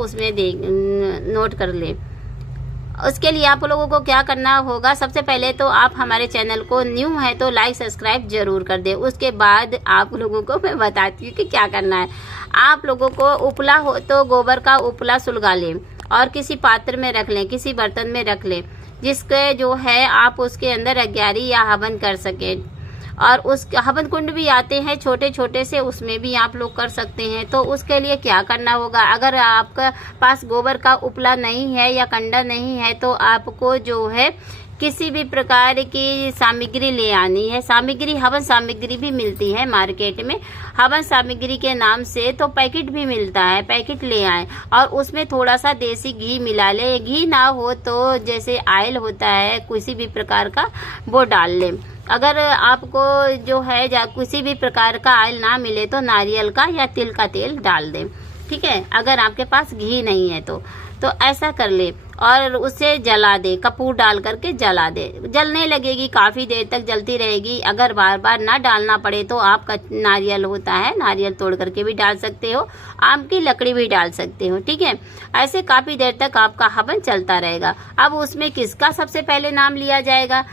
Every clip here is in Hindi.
उसमें नोट कर ले। उसके लिए आप लोगों को क्या करना होगा, सबसे पहले तो आप हमारे चैनल को न्यू है तो लाइक सब्सक्राइब जरूर कर दे। उसके बाद आप लोगों को मैं बताती हूँ कि क्या करना है। आप लोगों को उपला हो तो गोबर का उपला सुलगा लें और किसी पात्र में रख लें, किसी बर्तन में रख लें, जिसके जो है आप उसके अंदर अग्यारी या हवन कर सकें। और उस हवन कुंड भी आते हैं छोटे छोटे से, उसमें भी आप लोग कर सकते हैं। तो उसके लिए क्या करना होगा, अगर आपका पास गोबर का उपला नहीं है या कंडा नहीं है तो आपको जो है किसी भी प्रकार की सामग्री ले आनी है। सामग्री, हवन सामग्री भी मिलती है मार्केट में, हवन सामग्री के नाम से तो पैकेट भी मिलता है, पैकेट ले आए और उसमें थोड़ा सा देसी घी मिला ले। घी ना हो तो जैसे ऑयल होता है किसी भी प्रकार का, वो डाल लें। अगर आपको जो है किसी भी प्रकार का ऑयल ना मिले तो नारियल का या तिल का तेल डाल दें, ठीक है। अगर आपके पास घी नहीं है तो ऐसा कर ले और उसे जला दे, कपूर डाल करके जला दे। जलने लगेगी, काफ़ी देर तक जलती रहेगी। अगर बार बार ना डालना पड़े तो आप नारियल होता है, नारियल तोड़ करके भी डाल सकते हो, आम की लकड़ी भी डाल सकते हो, ठीक है। ऐसे काफ़ी देर तक आपका हवन चलता रहेगा। अब उसमें किसका सबसे पहले नाम लिया जाएगा,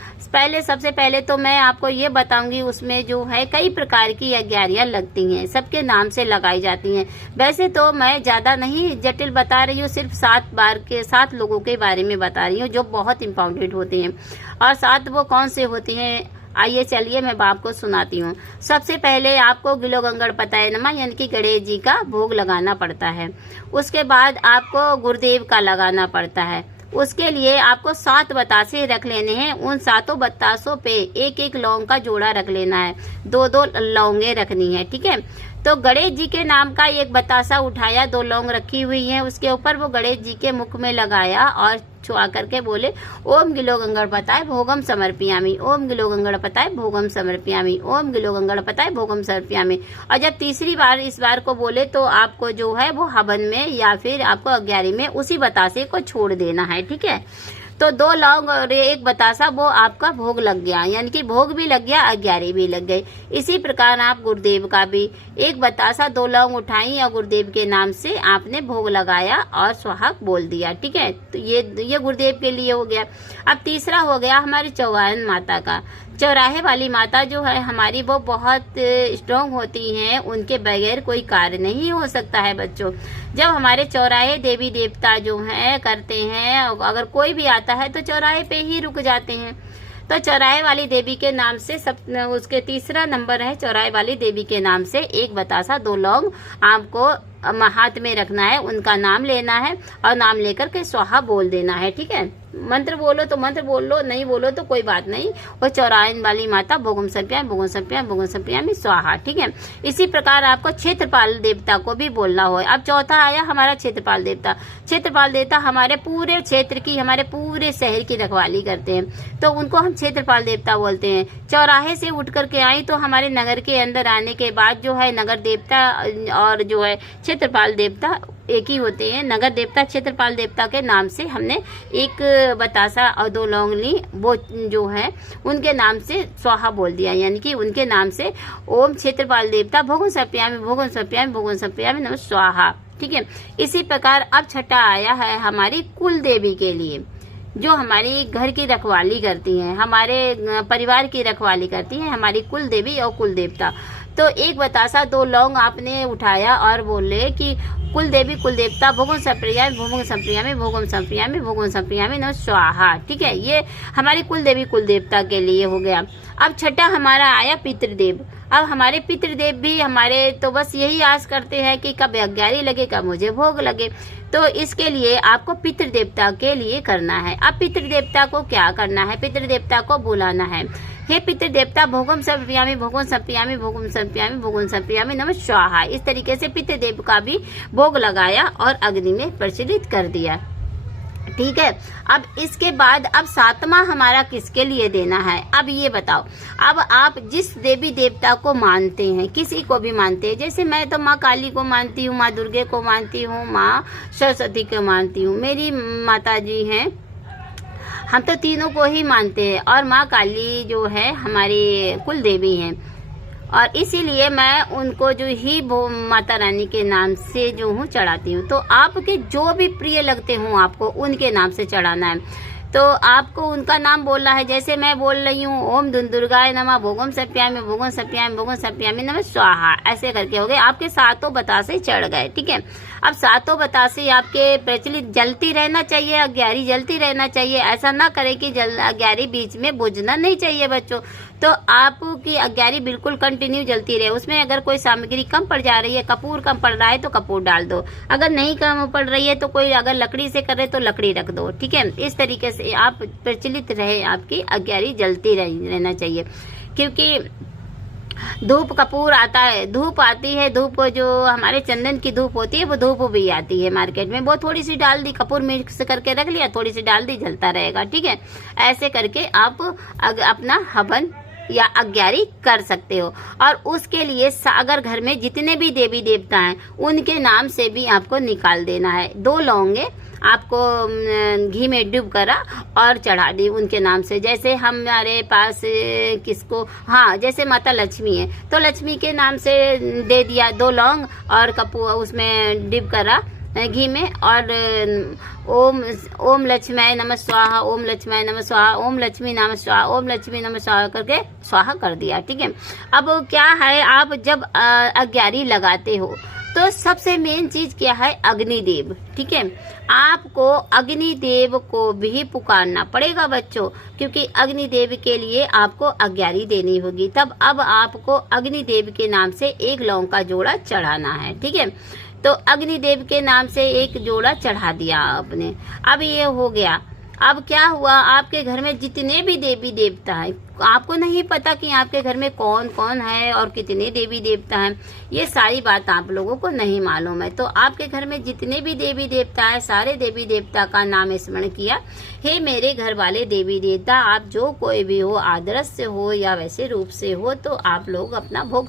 सबसे पहले तो मैं आपको ये बताऊंगी, उसमें जो है कई प्रकार की अग्यारियाँ लगती हैं, सबके नाम से लगाई जाती हैं। वैसे तो मैं ज़्यादा नहीं जटिल बता रही हूँ, सिर्फ 7 लोगों के बारे में बता रही हूँ जो बहुत इम्पोर्टेंट होते हैं। और 7 वो कौन से होते हैं, आइए चलिए मैं आपको सुनाती हूँ। सबसे पहले आपको गिलो गंगड़ पताये नमः यानी कि गणेश जी का भोग लगाना पड़ता है। उसके बाद आपको गुरुदेव का लगाना पड़ता है। उसके लिए आपको 7 बतासे रख लेने हैं। उन 7 बतासों पे एक एक लौंग का जोड़ा रख लेना है, 2-2 लौंगे रखनी है, ठीक है। तो गणेश जी के नाम का एक बतासा उठाया, 2 लौंग रखी हुई है, उसके ऊपर वो गणेश जी के मुख में लगाया और छुआ करके बोले ओम गिलो गंगड़ पताये भोगम समर्पयामि, ओम गिलो गंगड़ पताये भोगम समर्पयामि, ओम गिलो गंगड़ पताये भोगम समर्पयामि। और जब तीसरी बार इस बार को बोले तो आपको जो है वो हवन में या फिर आपको अग्यारी में उसी बतासे को छोड़ देना है, ठीक है। तो 2 लौंग और 1 बतासा वो आपका भोग लग गया, यानी कि भोग भी लग गया, अग्यारी भी लग गई। इसी प्रकार आप गुरुदेव का भी 1 बतासा 2 लौंग उठाई और गुरुदेव के नाम से आपने भोग लगाया और स्वाहा बोल दिया, ठीक है। तो ये गुरुदेव के लिए हो गया। अब तीसरा हो गया हमारी चौरायन माता का। चौराहे वाली माता जो है हमारी, वो बहुत स्ट्रांग होती हैं, उनके बगैर कोई कार्य नहीं हो सकता है बच्चों। जब हमारे चौराहे देवी देवता जो हैं करते हैं, अगर कोई भी आता है तो चौराहे पे ही रुक जाते हैं। तो चौराहे वाली देवी के नाम से उसके तीसरा नंबर है, चौराहे वाली देवी के नाम से 1 बतासा 2 लौंग आपको हाथ में रखना है, उनका नाम लेना है और नाम लेकर के स्वाहा बोल देना है, ठीक है। मंत्र बोलो तो मंत्र बोल लो, नहीं बोलो तो कोई बात नहीं। वो चौरायन वाली माता भोगम समर्पयामि, भोगम समर्पयामि, भोगम समर्पयामि स्वाहा, ठीक है। इसी प्रकार आपको क्षेत्रपाल देवता को भी बोलना हो। अब चौथा आया हमारा क्षेत्रपाल देवता। क्षेत्रपाल देवता हमारे पूरे क्षेत्र की, हमारे पूरे शहर की रखवाली करते हैं, तो उनको हम क्षेत्रपाल देवता बोलते हैं। चौराहे से उठ करके आई तो हमारे नगर के अंदर आने के बाद जो है नगर देवता और जो है क्षेत्रपाल देवता एक ही होते हैं। नगर देवता क्षेत्रपाल देवता के नाम से हमने 1 बतासा और 2 लौंग ली, वो जो है उनके नाम से स्वाहा बोल दिया, यानी कि उनके नाम से ओम क्षेत्रपाल देवता भोगम समर्पयामि, भोगम समर्पयामि, भोगम समर्पयामि नमः स्वाहा, ठीक है। इसी प्रकार अब छठा आया है हमारी कुल देवी के लिए, जो हमारी घर की रखवाली करती हैं, हमारे परिवार की रखवाली करती हैं, हमारी कुल देवी और कुल देवता। तो 1 बतासा 2 लौंग आपने उठाया और बोले कि कुल देवी कुल देवता भोगम समर्पयामि, भोगम समर्पयामि, भोगम समर्पयामि, भोगम समर्पयामि नमः स्वाहा, ठीक है। ये हमारी कुल देवी कुल देवता के लिए हो गया। अब छठा हमारा आया पितृदेव। अब हमारे पितृदेव भी हमारे तो बस यही आस करते हैं कि कब अग्यारी लगे, कब मुझे भोग लगे। तो इसके लिए आपको पितृदेवता के लिए करना है। अब पितृदेवता को क्या करना है, पितृदेवता को बुलाना है। हे पितृदेवता भोगम समर्पयामि, भोगम समर्पयामि, भोगम समर्पयामि, भोगम समर्पयामि नमः स्वाहा। इस तरीके से पितृदेव का भी भोग लगाया और अग्नि में प्रज्वलित कर दिया, ठीक है। अब इसके बाद अब 7वां हमारा किसके लिए देना है, अब ये बताओ। अब आप जिस देवी देवता को मानते हैं, किसी को भी मानते हैं, जैसे मैं तो माँ काली को मानती हूँ, माँ दुर्गे को मानती हूँ, माँ सरस्वती को मानती हूँ, मेरी माता जी हैं, हम तो तीनों को ही मानते हैं। और माँ काली जो है हमारी कुल देवी हैं, और इसीलिए मैं उनको जो ही वो माता रानी के नाम से जो हूँ चढ़ाती हूँ। तो आपके जो भी प्रिय लगते हों आपको उनके नाम से चढ़ाना है। तो आपको उनका नाम बोलना है। जैसे मैं बोल रही हूँ ओम दुर्गाय नमः, भोगम सप्यामि, भोगम सप्यामि, भोगम सप्यामि नमः स्वाहा, ऐसे करके हो गए आपके सातों बतासे चढ़ गए। ठीक है, अब सातों बतासे आपके प्रचलित जलती रहना चाहिए, अग्यारी जलती रहना चाहिए। ऐसा ना करें कि अग्यारी बीच में बुझना नहीं चाहिए बच्चों। तो आपकी अग्यारी बिल्कुल कंटिन्यू जलती रहे। उसमें अगर कोई सामग्री कम पड़ जा रही है, कपूर कम पड़ रहा है तो कपूर डाल दो, अगर नहीं कम पड़ रही है तो कोई अगर लकड़ी से करे तो लकड़ी रख दो। ठीक है, इस तरीके से आप प्रचलित रहे, आपकी अग्यारी जलती रहना चाहिए। क्योंकि धूप कपूर आता है, धूप आती है, धूप जो हमारे चंदन की धूप होती है वो धूप भी आती है मार्केट में, वो थोड़ी सी डाल दी, कपूर मिक्स करके रख लिया, थोड़ी सी डाल दी, जलता रहेगा। ठीक है, ऐसे करके आप अपना हवन या अग्यारी कर सकते हो। और उसके लिए अगर घर में जितने भी देवी देवता हैं उनके नाम से भी आपको निकाल देना है। 2 लौंगे आपको घी में डूब करा और चढ़ा दी उनके नाम से। जैसे हमारे पास किसको, हाँ जैसे माता लक्ष्मी है तो लक्ष्मी के नाम से दे दिया 2 लौंग और कपूर उसमें डिप करा घी में, और ओम लक्ष्मी नमः स्वाहा, ओम लक्ष्मी नमः स्वाहा, ओम लक्ष्मी नमः स्वाहा, ओम लक्ष्मी नमः स्वाहा करके स्वाहा कर दिया। ठीक है, अब क्या है, आप जब अग्यारी लगाते हो तो सबसे मेन चीज क्या है, अग्निदेव। ठीक है, आपको अग्निदेव को भी पुकारना पड़ेगा बच्चों, क्योंकि अग्निदेव के लिए आपको अग्यारी देनी होगी। तब अब आपको अग्निदेव के नाम से 1 लौंग का जोड़ा चढ़ाना है। ठीक है, तो अग्निदेव के नाम से 1 जोड़ा चढ़ा दिया आपने। अब ये हो गया। अब क्या हुआ, आपके घर में जितने भी देवी देवता हैं, आपको नहीं पता कि आपके घर में कौन कौन है और कितने देवी देवता हैं, ये सारी बात आप लोगों को नहीं मालूम है। तो आपके घर में जितने भी देवी देवता हैं, सारे देवी देवता का नाम स्मरण किया। हे मेरे घर वाले देवी देवता, आप जो कोई भी हो, आदर्श से हो या वैसे रूप से हो, तो आप लोग अपना भोग